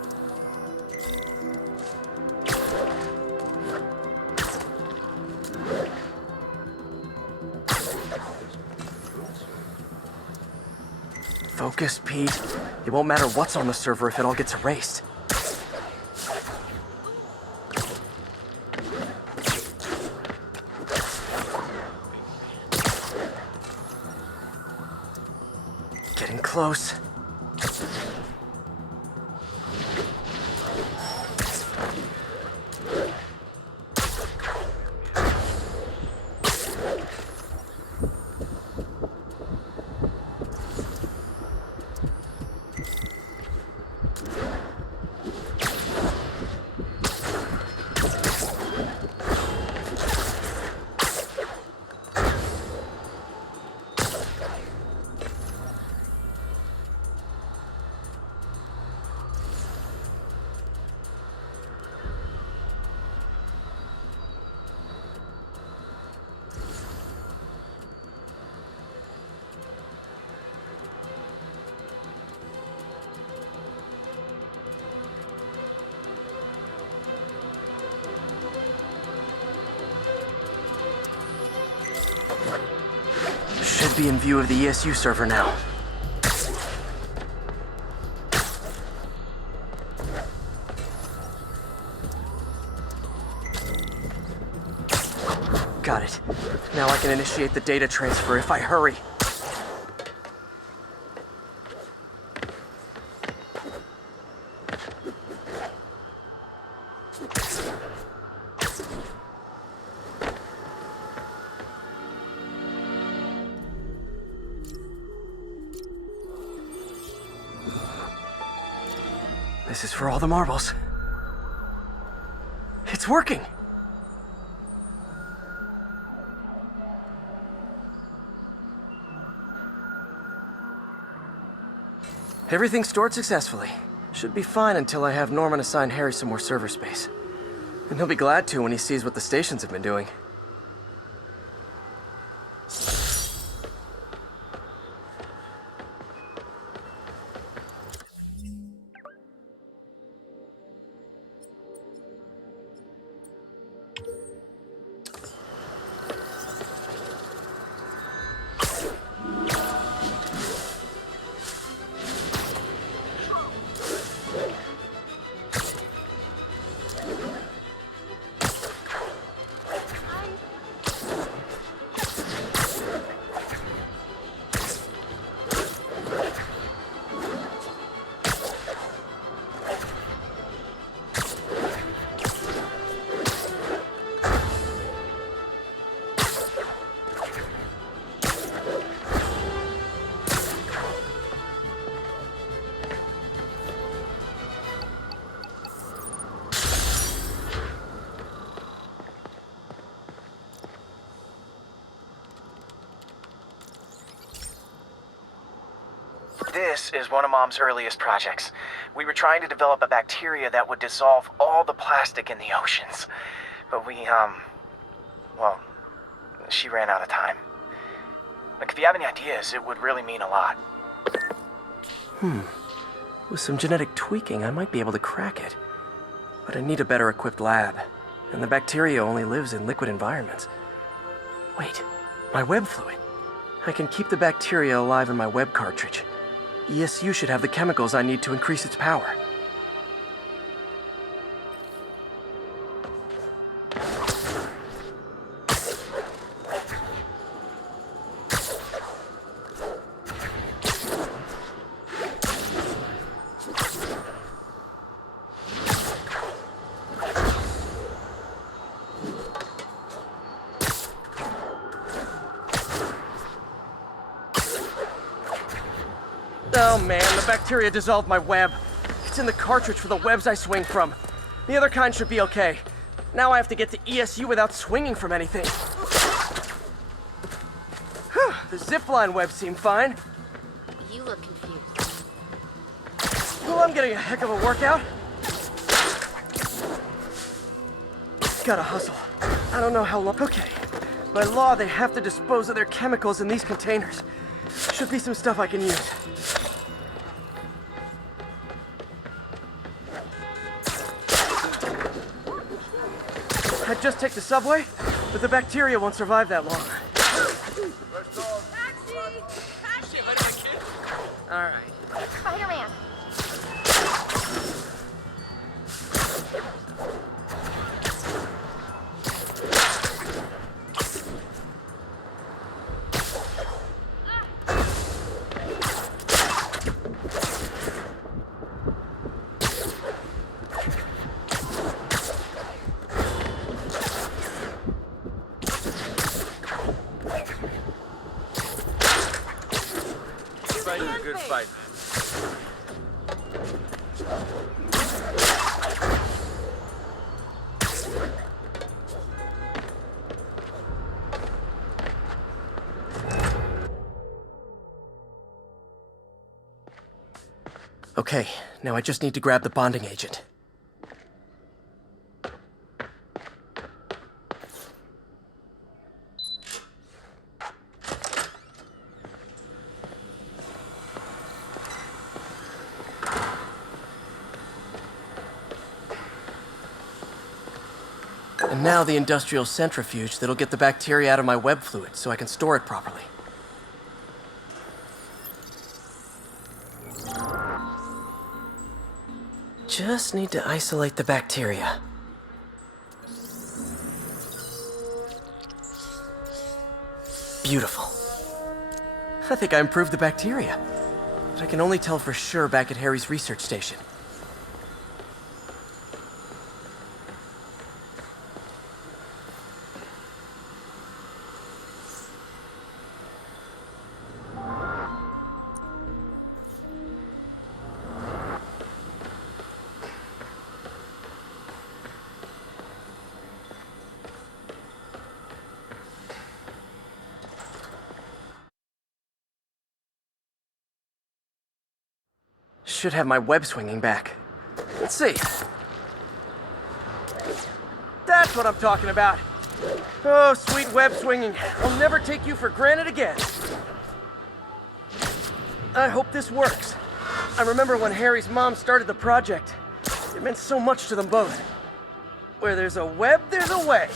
Focus, Pete. It won't matter what's on the server if it all gets erased. Getting close. Should be in view of the ESU server now. Got it. Now I can initiate the data transfer if I hurry. This is for all the marbles. It's working! Everything stored successfully. Should be fine until I have Norman assign Harry some more server space. And he'll be glad to when he sees what the stations have been doing. This is one of Mom's earliest projects. We were trying to develop a bacteria that would dissolve all the plastic in the oceans. But well, she ran out of time. Like, if you have any ideas, it would really mean a lot. With some genetic tweaking, I might be able to crack it. But I need a better equipped lab. and the bacteria only lives in liquid environments. Wait, my web fluid. I can keep the bacteria alive in my web cartridge. ESU should have the chemicals I need to increase its power. Oh man, the bacteria dissolved my web. It's in the cartridge for the webs I swing from. The other kind should be okay. Now I have to get to ESU without swinging from anything. Whew, the zipline webs seem fine. You look confused. Well, I'm getting a heck of a workout. Gotta hustle. I don't know how long. Okay. By law, they have to dispose of their chemicals in these containers. Should be some stuff I can use. I'd just take the subway, but the bacteria won't survive that long. All right. Spider-Man. Good fight, man. Okay, now I just need to grab the bonding agent. And now the industrial centrifuge that'll get the bacteria out of my web fluid so I can store it properly. Just need to isolate the bacteria. Beautiful. I think I improved the bacteria. But I can only tell for sure back at Harry's research station. Should have my web swinging back. Let's see. That's what I'm talking about. Oh, sweet web swinging. I'll never take you for granted again. I hope this works. I remember when Harry's mom started the project. It meant so much to them both. Where there's a web, there's a way.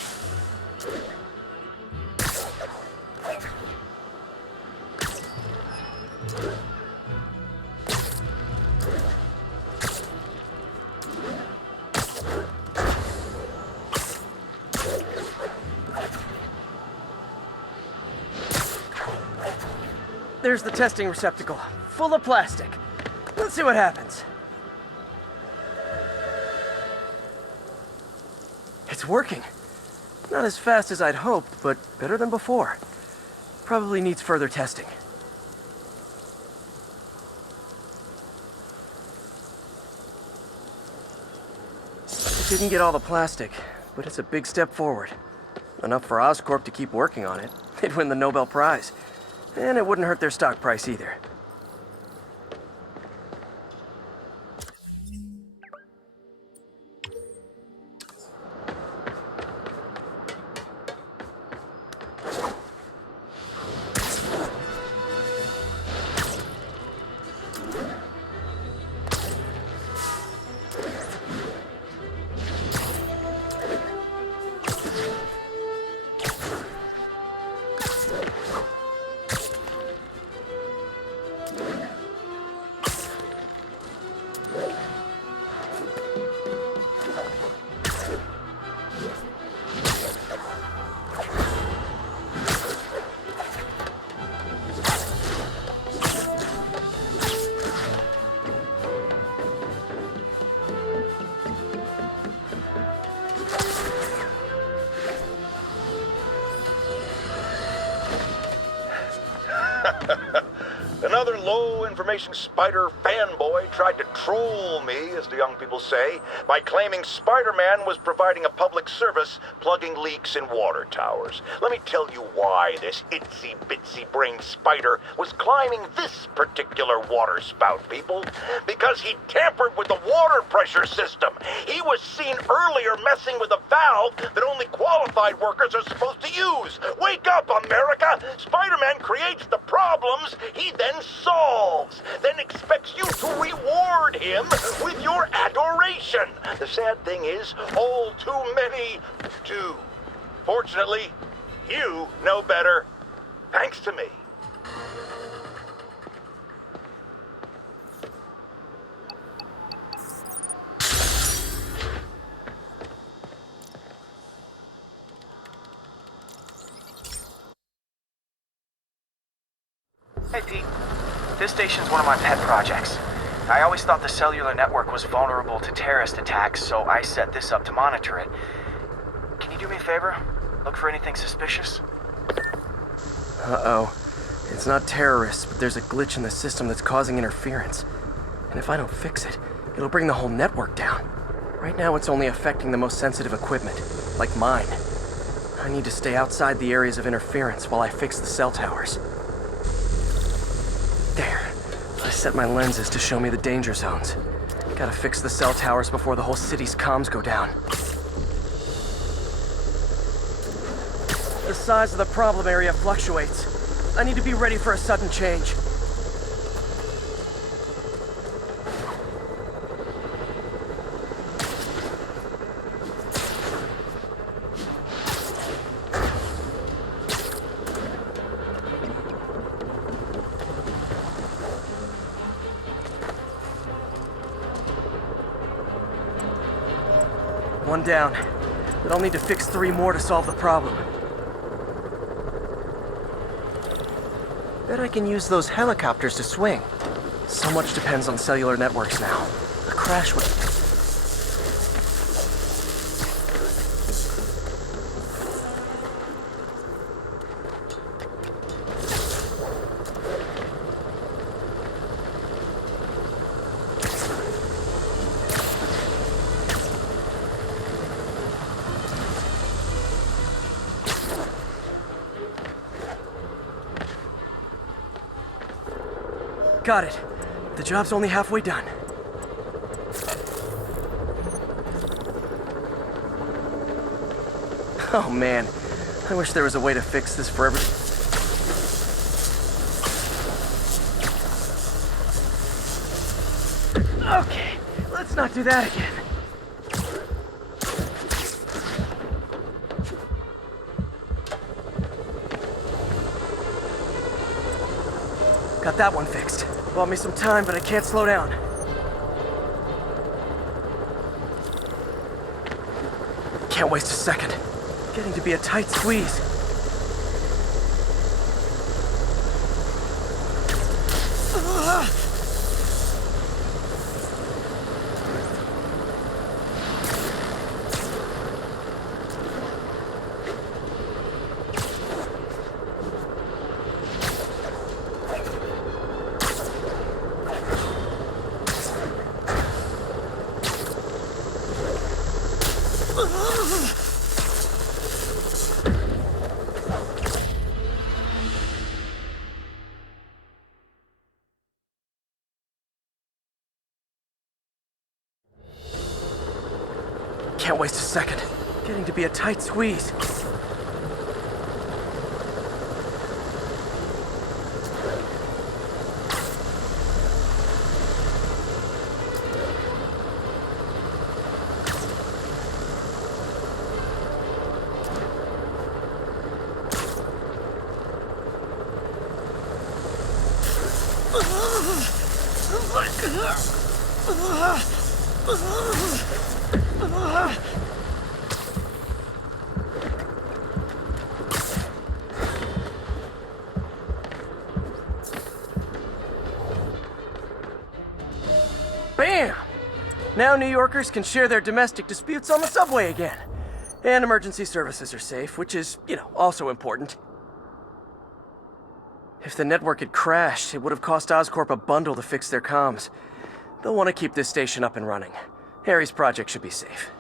There's the testing receptacle, full of plastic. Let's see what happens. It's working. Not as fast as I'd hoped, but better than before. Probably needs further testing. It didn't get all the plastic, but it's a big step forward. Enough for Oscorp to keep working on it. They'd win the Nobel Prize. And it wouldn't hurt their stock price either. Another low-information spider fanboy tried to troll me, as the young people say, by claiming Spider-Man was providing a public service plugging leaks in water towers. Let me tell you why this itsy-bitsy-brained spider was climbing this particular water spout, people. Because he tampered with the water pressure system. He was seen earlier messing with a valve that only qualified workers are supposed to use. Wake up, America! Spider-Man creates the problems he then solves, then expects you to reward him with your adoration. The sad thing is, all too many do. Fortunately, you know better, thanks to me. Hey, Pete. This station's one of my pet projects. I always thought the cellular network was vulnerable to terrorist attacks, so I set this up to monitor it. Can you do me a favor? Look for anything suspicious? Uh-oh. It's not terrorists, but there's a glitch in the system that's causing interference. And if I don't fix it, it'll bring the whole network down. Right now, it's only affecting the most sensitive equipment, like mine. I need to stay outside the areas of interference while I fix the cell towers. There. I set my lenses to show me the danger zones. Gotta fix the cell towers before the whole city's comms go down. The size of the problem area fluctuates. I need to be ready for a sudden change. One down, but I'll need to fix 3 more to solve the problem. Bet I can use those helicopters to swing. So much depends on cellular networks now. A crash would... Got it. The job's only halfway done. Oh man, I wish there was a way to fix this for every... Okay, let's not do that again. Got that one fixed. Bought me some time, but I can't slow down. Can't waste a second. Getting to be a tight squeeze. Can't waste a second. Getting to be a tight squeeze. Bam! Now New Yorkers can share their domestic disputes on the subway again. And emergency services are safe, which is, also important. If the network had crashed, it would have cost Oscorp a bundle to fix their comms. They'll want to keep this station up and running. Harry's project should be safe.